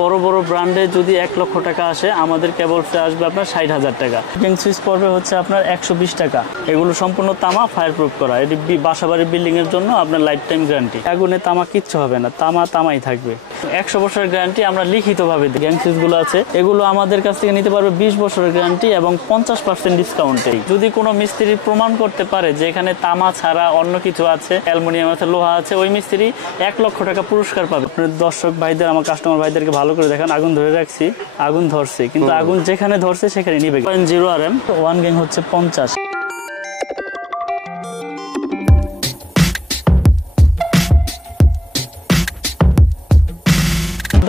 বড় বড় ব্র্যান্ডে যদি 1 লক্ষ টাকা আসে, আমাদের কেবলসে আসবে আপনার 60,000 টাকা। গ্যাং সুইচ পড়বে হচ্ছে আপনার 120 টাকা। এগুলো সম্পূর্ণ তামা, ফায়ার প্রুফ করা। এটি বাসাবাড়ির বিল্ডিং এর জন্য আপনার লাইফ টাইম গ্যারান্টি। আগুনে তামা কিচ্ছু হবে না, তামাই থাকবে। 100 বছরের গ্যারান্টি আমরা লিখিতভাবে দিই। গ্যাং সুইচ গুলো আছে, এগুলো আমাদের কাছ থেকে নিতে পারবে 20 বছরের গ্যারান্টি এবং 50% ডিসকাউন্টে। যদি কোনো মিস্ত্রি প্রমাণ করতে পারে যে এখানে তামা ছাড়া অন্য কিছু আছে, অ্যালুমিনিয়াম আছে, লোহা আছে, ওই মিস্ত্রি 1 লক্ষ টাকা পুরস্কার পাবে। আপনার দর্শক ভাইদের, আমার কাস্টমার ভাইদেরকে ভালো করে দেখেন, আগুন ধরে রাখছি, আগুন ধরছে, কিন্তু আগুন যেখানে ধরছে সেখানে নিবে। 0 RM 1 গ্যাং হচ্ছে 50।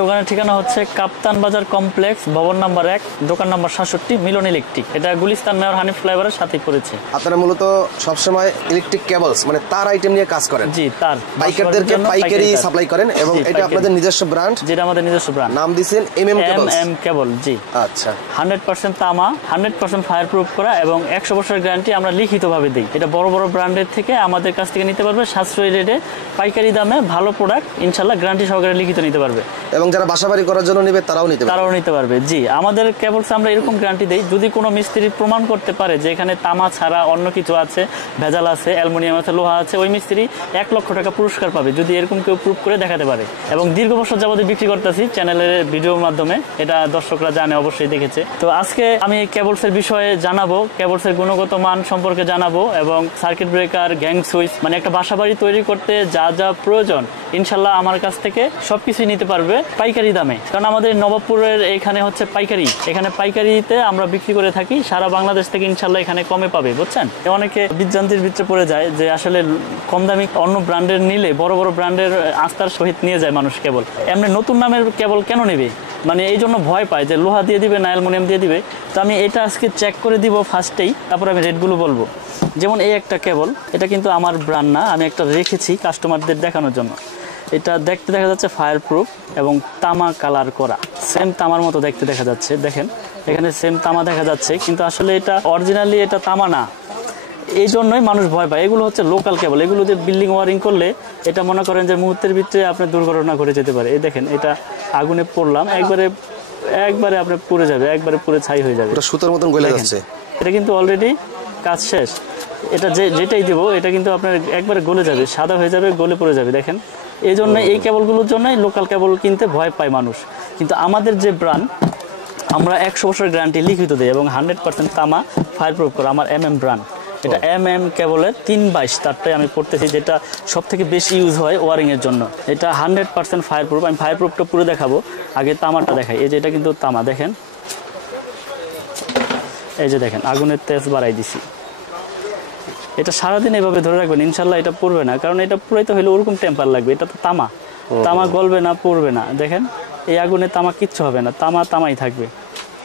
দোকানের ঠিকানা হচ্ছে কাপ্তান বাজার কমপ্লেক্স, ভবন নাম্বার 1, দোকান নাম্বার 67, মিলন ইলেকট্রিক। এটা গুলিস্তান মেয়র হানিফ ফ্লাইওভারের সাথেই পড়েছে। আপনারা মূলত সবসময় ইলেকট্রিক কেবলস মানে তার আইটেম নিয়ে কাজ করেন? জি, তার বাইকারদেরকে পাইকারি সাপ্লাই করেন এবং এটা আপনাদের নিজস্ব ব্র্যান্ড? যেটা আমাদের নিজস্ব ব্র্যান্ড। নাম দিয়েছেন MM কেবল। জি, আচ্ছা। 100% তামা, 100% ফায়ার প্রুফ করা এবং 100 বছরের গ্যারান্টি আমরা লিখিতভাবে দিই। এটা বড় বড় ব্র্যান্ডের থেকে আমাদের কাছ থেকে নিতে পারবে সাশ্রয়ী রেটে, পাইকারি দামে, ভালো প্রোডাক্ট, ইনশাআল্লাহ গ্যারান্টি সহকারে লিখিত নিতে পারবে। এবং যারা বাসাবাড়ি করার জন্য নেবে তারাও নিতে পারবে। জি, আমাদের কেবলস আমরা এরকম গ্যারান্টি দেই, যদি কোনো মিস্ত্রি প্রমাণ করতে পারে যে এখানে তামা ছাড়া অন্য কিছু আছে, ভেজাল আছে, অ্যালুমিনিয়াম আছে, লোহা আছে, ওই মিস্ত্রি 1 লক্ষ টাকা পুরস্কার পাবে যদি এরকম কেউ প্রুফ করে দেখাতে পারে। এবং দীর্ঘ বছর যাবতীয় বিক্রি করতেছি চ্যানেলের ভিডিওর মাধ্যমে, এটা দর্শকরা জানে, অবশ্যই দেখেছে। তো আজকে আমি কেবলসের বিষয়ে জানাবো, কেবলসের গুণগত মান সম্পর্কে জানাবো এবং সার্কিট ব্রেকার, গ্যাং সুইচ, মানে একটা বাসাবাড়ি তৈরি করতে যা যা প্রয়োজন ইনশাল্লাহ আমার কাছ থেকে সবকিছুই নিতে পারবে পাইকারি দামে। কারণ আমাদের নবাবপুরের এখানে হচ্ছে পাইকারি, এখানে পাইকারিতে আমরা বিক্রি করে থাকি। সারা বাংলাদেশ থেকে ইনশাল্লাহ এখানে কমে পাবে, বুঝছেন। অনেকে বিভ্রান্তির ভিতরে পড়ে যায় যে আসলে কম দামি অন্য ব্র্যান্ডের নিলে বড় বড় ব্র্যান্ডের আস্থার সহিত নিয়ে যায় মানুষ কেবল। এমনি নতুন নামের কেবল কেন নেবে, মানে এই জন্য ভয় পায় যে লোহা দিয়ে দিবে না অ্যালুমিনিয়াম দিয়ে দিবে। তো আমি এটা আজকে চেক করে দিব ফার্স্টেই, তারপর আমি রেটগুলো বলবো। যেমন এই একটা কেবল, এটা কিন্তু আমার ব্র্যান্ড না, আমি একটা রেখেছি কাস্টমারদের দেখানোর জন্য। এটা দেখতে দেখা যাচ্ছে ফায়ার প্রুফ এবং তামা কালার করা, সেম তামার মতো দেখতে দেখা যাচ্ছে। দেখেন এখানে সেম তামা দেখা যাচ্ছে, কিন্তু আসলে এটা অরিজিনালি এটা তামা না। এই জন্যই মানুষ ভয় পায়। এগুলো হচ্ছে লোকাল কেবল, এগুলো দিয়ে বিল্ডিং ওয়ারিং করলে এটা মনে করেন যে মুহূর্তের ভিতরে আপনার দুর্ঘটনা ঘটে যেতে পারে। এই দেখেন, এটা আগুনে পড়লাম, একবারে আপনার পুড়ে যাবে, একবারে পুড়ে ছাই হয়ে যাবে, সুতোর মতন গলে যাচ্ছে। এটা কিন্তু অলরেডি কাজ শেষ। এটা যেটাই দেবো এটা কিন্তু আপনার একবারে গলে যাবে, সাদা হয়ে যাবে, গলে পড়ে যাবে। দেখেন, এই জন্য এই কেবলগুলোর জন্যই লোকাল কেবল কিনতে ভয় পায় মানুষ। কিন্তু আমাদের যে ব্র্যান্ড, আমরা 100 বছরের গ্যারান্টি লিখিত দিই এবং 100% তামা, ফায়ার প্রুফ করা আমার ব্র্যান্ড। এটা কেবলের 322 তারটাই আমি পড়তেছি, যেটা সব থেকে বেশি ইউজ হয় ওয়ারিং এর জন্য। এটা 100% ফায়ার প্রুফ। আমি ফায়ার প্রুফটা পুরো দেখাবো, আগে তামাটা দেখাই। এই যে এটা কিন্তু তামা, দেখেন, এই যে দেখেন আগুনের তেজ বাড়াই দিছি। এটা সারাদিন এভাবে ধরে রাখবেন, ইনশাল্লাহ এটা পুড়বে না, কারণ এটা পুরাইতে হলে ওরকম টেম্পার লাগবে। এটা তো তামা গলবে না, পুড়বে না। দেখেন এই আগুনে তামা কিচ্ছু হবে না, তামাই থাকবে।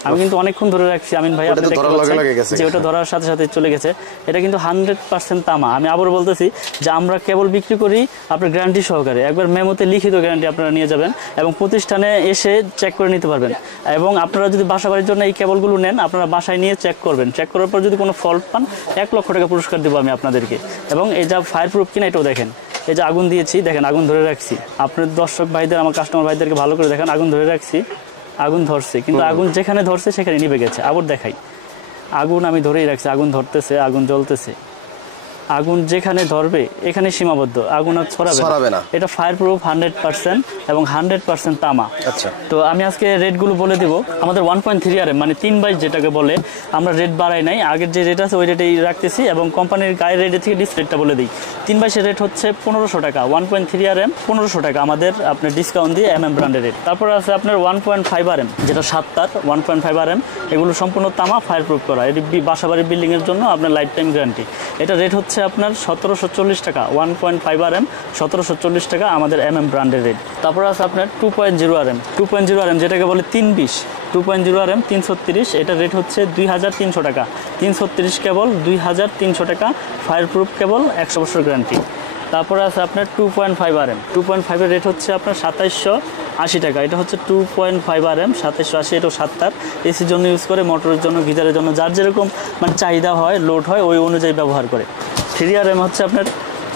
আমি কিন্তু অনেকক্ষণ ধরে রাখছি আমিন ভাই, আপনি দেখতে পাচ্ছেন যে ওটা ধরার সাথে সাথে চলে গেছে। এটা কিন্তু 100% তামা। আমি আবার বলতেছি যে আমরা কেবল বিক্রি করি আপনার গ্যারান্টি সহকারে, একবার মেমোতে লিখিত গ্যারান্টি আপনারা নিয়ে যাবেন এবং প্রতিষ্ঠানে এসে চেক করে নিতে পারবেন। এবং আপনারা যদি বাসাবাড়ির জন্য এই কেবলগুলো নেন, আপনারা বাসায় নিয়ে চেক করবেন, চেক করার পর যদি কোনো ফল্ট পান 1 লক্ষ টাকা পুরস্কার দেবো আমি আপনাদেরকে। এবং এই যা ফায়ার প্রুফ কিনা এটাও দেখেন, এই যে আগুন দিয়েছি, দেখেন আগুন ধরে রাখছি। আপনার দর্শক ভাইদের, আমার কাস্টমার ভাইদেরকে ভালো করে দেখেন, আগুন ধরে রাখছি, আগুন ধরছে, কিন্তু আগুন যেখানে ধরছে সেখানে নিভে গেছে। আবার দেখাই, আগুন আমি ধরেই রাখছি, আগুন ধরতেছে, আগুন জ্বলতেছে। আগুন যেখানে ধরবে এখানে সীমাবদ্ধ, আগুন আর ছড়াবে না। এটা ফায়ার প্রুফ 100% এবং 100% তামা। আচ্ছা, তো আমি আজকে রেটগুলো বলে দেবো। আমাদের 1.3 RM মানে 322 যেটাকে বলে, আমরা রেট বাড়াই নাই, আগের যে রেট আছে ওই রেটেই রাখতেছি এবং কোম্পানির গায়ের রেটে থেকে ডিসপ্লেটা বলে দিই। 322 রেট হচ্ছে 1500 টাকা, 1.3 RM 1500 টাকা আমাদের আপনার ডিসকাউন্ট দিয়ে ব্র্যান্ডের রেট। তারপর আছে আপনার 1.5 RM, যেটা 7 তার 1.5 RM, এগুলো সম্পূর্ণ তামা, ফায়ার প্রুফ করা। এটি বাসাবাড়ির বিল্ডিং এর জন্য আপনার লাইফ টাইম গ্যারান্টি। এটা রেট হচ্ছে আপনার 1740 টাকা, 1.5 RM 1740 টাকা আমাদের ব্র্যান্ডের রেট। তারপর আছে আপনার 2.0 RM, 2.0 RM যেটাকে বলে 320, 2.0 RM 330, এটা রেট হচ্ছে 2300 টাকা। 330 কেবল 2300 টাকা, ফায়ার প্রুফ কেবল, 100 বছর গ্যারান্টি। তারপরে আছে আপনার 2.5 RM, 2.5 এর রেট হচ্ছে আপনার 2780 টাকা। এটা হচ্ছে 2.5 RM 2780, এটাও 7 তার, এসির জন্য ইউজ করে, মোটরের জন্য, গিজারের জন্য, যার যেরকম মানে চাহিদা হয়, লোড হয়, ওই অনুযায়ী ব্যবহার করে। 3 RM হচ্ছে আপনার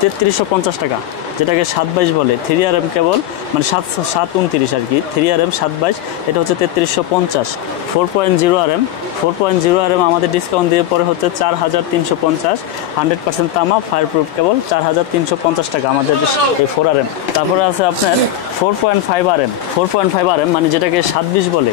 3350 টাকা, যেটাকে 722 বলে, 3RM কেবল, মানে 729 আর কি, 3RM 722, এটা হচ্ছে 3350। 4.0RM 4.0RM আমাদের ডিসকাউন্ট দিয়ে পরে হচ্ছে 4350, 100% তামা, ফায়ারপ্রুফ কেবল 4350 টাকা আমাদের এই 4RM। তারপরে আছে আপনার 4.5RM 4.5RM, মানে যেটাকে 720 বলে,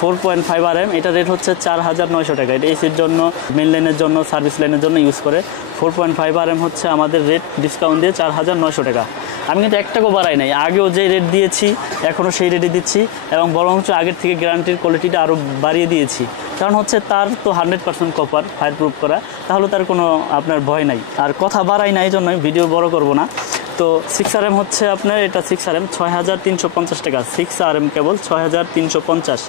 4.5RM, এটা রেট হচ্ছে 4900 টাকা। এটা এসির জন্য, মেন লাইনের জন্য, সার্ভিস লাইনের জন্য ইউজ করে। 4.5RM হচ্ছে আমাদের রেট ডিসকাউন্ট দিয়ে 4900 টাকা। আমি কিন্তু এক টাকাও বাড়াই নাই, আগেও যে রেট দিয়েছি এখনও সেই রেটে দিচ্ছি, এবং বরঞ্চ আগের থেকে গ্যারান্টির কোয়ালিটিটা আরও বাড়িয়ে দিয়েছি। কারণ হচ্ছে তার তো 100% কপার, ফায়ারপ্রুফ করা, তাহলে তার কোনো আপনার ভয় নাই। আর কথা বাড়াই না, এই জন্যই ভিডিও বড় করব না। তো 6RM হচ্ছে আপনার, এটা 6RM 6350 টাকা, 6RM কেবল 6350।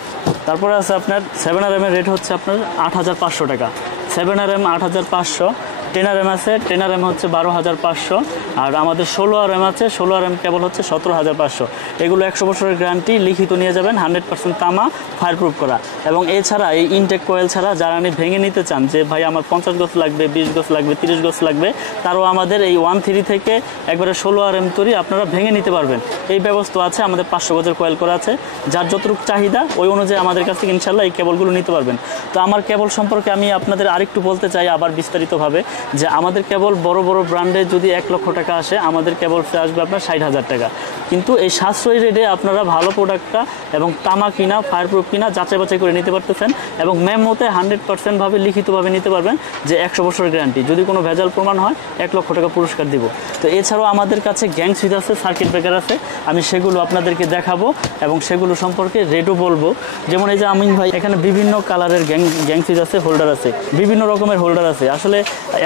তারপরে আছে আপনার 7RM এর রেট হচ্ছে আপনার 8500 টাকা, 7RM 8500। 10RM আছে, 10RM হচ্ছে 12500, আর আমাদের 16RM আছে, 16RM কেবল হচ্ছে 17500। এগুলো 100 বছরের গ্যারান্টি, লিখিত নিয়ে যাবেন, 100% তামা, ফায়ারপ্রুফ করা। এবং এছাড়া এই ইনটেক কয়েল ছাড়া যারা ভেঙে নিতে চান যে ভাই আমার 50 গজ লাগবে, 20 গজ লাগবে, 30 গজ লাগবে, তারও আমাদের এই 13 থেকে একবারে 16RM তৈরি আপনারা ভেঙে নিতে পারবেন, এই ব্যবস্থা আছে। আমাদের 500 গজের কয়েল করা আছে, যার যতটুকু চাহিদা ওই অনুযায়ী আমাদের কাছ থেকে ইনশাল্লাহ এই কেবলগুলো নিতে পারবেন। তো আমার কেবল সম্পর্কে আমি আপনাদের আরেকটু বলতে চাই আবার বিস্তারিতভাবে, যে আমাদের কেবল বড় বড় ব্র্যান্ডে যদি 1 লক্ষ টাকা আসে, আমাদের কেবল আসবে আপনার 60,000 টাকা। কিন্তু এই সাশ্রয়ী রেটে আপনারা ভালো প্রোডাক্টটা এবং তামা কিনা, ফায়ারপ্রুফ কিনা যাচাই বাছাই করে নিতে পারতেছেন, এবং মেমোতে 100% ভাবে লিখিতভাবে নিতে পারবেন যে 100 বছরের গ্যারান্টি, যদি কোনো ভেজাল প্রমাণ হয় 1 লক্ষ টাকা পুরস্কার দিব। তো এছাড়াও আমাদের কাছে গ্যাং সুইচ আছে, সার্কিট ব্রেকার আছে, আমি সেগুলো আপনাদেরকে দেখাবো এবং সেগুলো সম্পর্কে রেটও বলবো। যেমন এই যে আমিন ভাই, এখানে বিভিন্ন কালারের গ্যাং সুইচ আছে, হোল্ডার আছে, বিভিন্ন রকমের হোল্ডার আছে। আসলে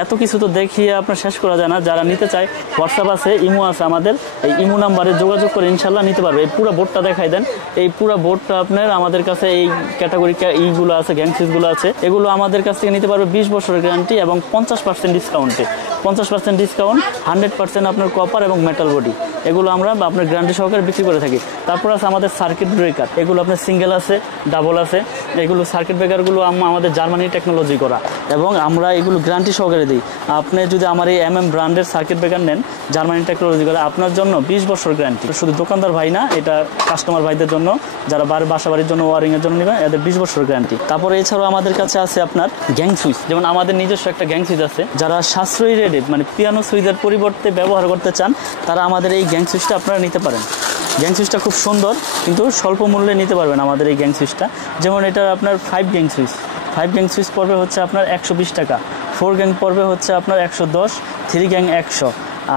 এত কিছু তো দেখিয়ে আপনার শেষ করা যায় না। যারা নিতে চায় হোয়াটসঅ্যাপ আছে, ইমো আছে, আমাদের এই ইমো নাম্বারে যোগাযোগ করে ইনশাল্লাহ নিতে পারবে। এই পুরো বোর্ডটা দেখাই দেন, এই পুরো বোর্ডটা আপনার আমাদের কাছে এই ক্যাটাগরি এইগুলো আছে, গ্যাং সুইচগুলো আছে, এগুলো আমাদের কাছ থেকে নিতে পারবে 20 বছরের গ্যারান্টি এবং 50% ডিসকাউন্টে। 50% ডিসকাউন্ট, 100% আপনার কপার এবং মেটাল বডি, এগুলো আমরা আপনার গ্যারান্টি সহকারে বিক্রি করে থাকি। তারপর আছে আমাদের সার্কিট ব্রেকার, এগুলো আপনার সিঙ্গেল আছে, ডাবল আছে। এগুলো সার্কিট ব্রেকারগুলো আমাদের জার্মানি টেকনোলজি করা, এবং আমরা এগুলো গ্যারান্টি সহকারে দিই। আপনি যদি আমার এই MM ব্র্যান্ডের সার্কিট ব্রেকার নেন, জার্মানি টেকনোলজি করা, আপনার জন্য 20 বছর গ্যারান্টি। শুধু দোকানদার ভাই না, এটা কাস্টমার ভাইদের জন্য, যারা বাসা বাড়ির জন্য ওয়ারিংয়ের জন্য নেবেন, এদের 20 বছর গ্যারান্টি। তারপরে এছাড়াও আমাদের কাছে আছে আপনার গ্যাং সুইচ, যেমন আমাদের নিজস্ব একটা গ্যাং সুইচ আছে। যারা সাশ্রয়ী রেটে মানে পিয়ানো সুইচের পরিবর্তে ব্যবহার করতে চান, তারা আমাদের এই গ্যাং সুইচটা আপনারা নিতে পারেন। গ্যাং সুইচটা খুব সুন্দর, কিন্তু স্বল্প মূল্যে নিতে পারবেন আমাদের এই গ্যাং সুইচটা। যেমন এটা আপনার 5 গ্যাং সুইচ, 5 গ্যাং সুইচ পড়বে হচ্ছে আপনার 120 টাকা, 4 গ্যাং পড়বে হচ্ছে আপনার 110, 3 গ্যাং 100,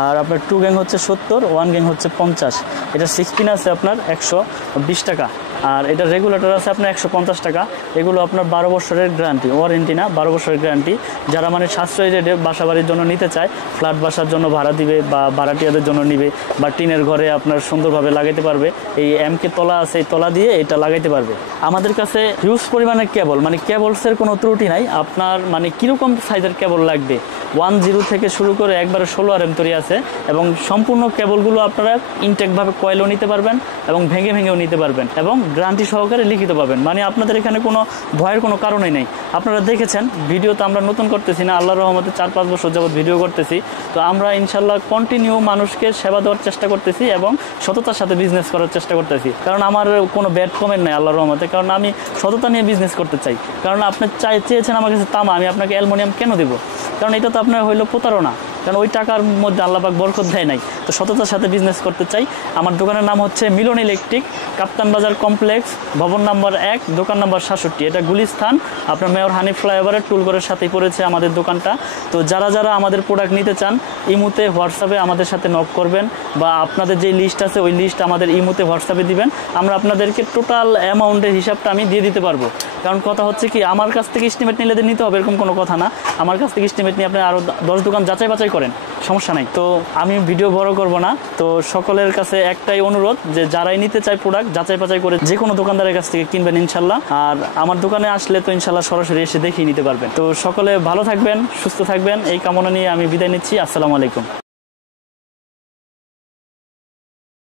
আর আপনার 2 গ্যাং হচ্ছে 70, 1 গ্যাং হচ্ছে 50। এটা 6 পিন আছে আপনার 120 টাকা, আর এটা রেগুলেটর আছে আপনার 150 টাকা। এগুলো আপনার 12 বছরের গ্যারান্টি, ওয়ারেন্টি না, 12 বছরের গ্যারান্টি। যারা মানে সাশ্রয়ী রেটে বাসা বাড়ির জন্য নিতে চায়, ফ্ল্যাট বাসার জন্য ভাড়া দিবে বা ভাড়াটিয়াদের জন্য নিবে, বা টিনের ঘরে আপনার সুন্দরভাবে লাগাইতে পারবে, এই এমকে তলা আছে, এই তলা দিয়ে এটা লাগাইতে পারবে। আমাদের কাছে হিউজ পরিমাণের কেবল, মানে কেবলসের কোনো ত্রুটি নাই। আপনার মানে কীরকম সাইজের কেবল লাগবে, 10 থেকে শুরু করে একবারে 16RM তৈরি আছে, এবং সম্পূর্ণ কেবলগুলো আপনারা ইনটেকভাবে কয়েলও নিতে পারবেন এবং ভেঙেও নিতে পারবেন, এবং গ্যারান্টি সহকারে লিখিত পাবেন। মানে আপনাদের এখানে কোনো ভয়ের কোনো কারণই নেই। আপনারা দেখেছেন ভিডিও তো আমরা নতুন করতেছি না, আল্লাহর রহমতে 4-5 বছর যাবত ভিডিও করতেছি। তো আমরা ইনশাল্লাহ কন্টিনিউ মানুষকে সেবা দেওয়ার চেষ্টা করতেছি এবং সততার সাথে বিজনেস করার চেষ্টা করতেছি। কারণ আমার কোনো ব্যাড কমেন্ট নাই আল্লাহর রহমতে, কারণ আমি সততা নিয়ে বিজনেস করতে চাই। কারণ আপনি চেয়েছেন আমার কাছে তামা, আমি আপনাকে অ্যালুমিনিয়াম কেন দেবো? কারণ এটা তো আপনার হইলো প্রতারণা, কারণ ওই টাকার মধ্যে আল্লাহ পাক বরকত দেয় নাই। তো সততার সাথে বিজনেস করতে চাই। আমার দোকানের নাম হচ্ছে মিলন ইলেকট্রিক, কাপ্তান বাজার কমপ্লেক্স, ভবন নাম্বার 1, দোকান নাম্বার 67। এটা গুলিস্তান, আপনার মেয়র হানিফ ফ্লাইওভারের টুলঘরের সাথেই পড়েছে আমাদের দোকানটা। তো যারা আমাদের প্রোডাক্ট নিতে চান, ইমুতে হোয়াটসঅ্যাপে আমাদের সাথে নক করবেন, বা আপনাদের যে লিস্ট আছে ওই লিস্ট আমাদের ইমুতে হোয়াটসঅ্যাপে দিবেন। আমরা আপনাদেরকে টোটাল অ্যামাউন্টের হিসাবটা আমি দিয়ে দিতে পারবো। কারণ কথা হচ্ছে কি, আমার কাছ থেকে এস্টিমেট নিলে নিতে হবে এরকম কোনো কথা না। আমার কাছ থেকে এস্টিমেট নিয়ে আপনি আরও 10 দোকান যাচাই বাছাই করেন, সমস্যা নাই। তো আমি ভিডিও বড় করব না। তো সকলের কাছে একটাই অনুরোধ, যে যারাই নিতে চায় প্রোডাক্ট যাচাই বাছাই করে যে কোনো দোকানদারের কাছ থেকে কিনবেন ইনশাল্লাহ। আর আমার দোকানে আসলে তো ইনশাল্লাহ সরাসরি এসে দেখিয়ে নিতে পারবেন। তো সকলে ভালো থাকবেন, সুস্থ থাকবেন, এই কামনা নিয়ে আমি বিদায় নিচ্ছি। আসসালামু আলাইকুম।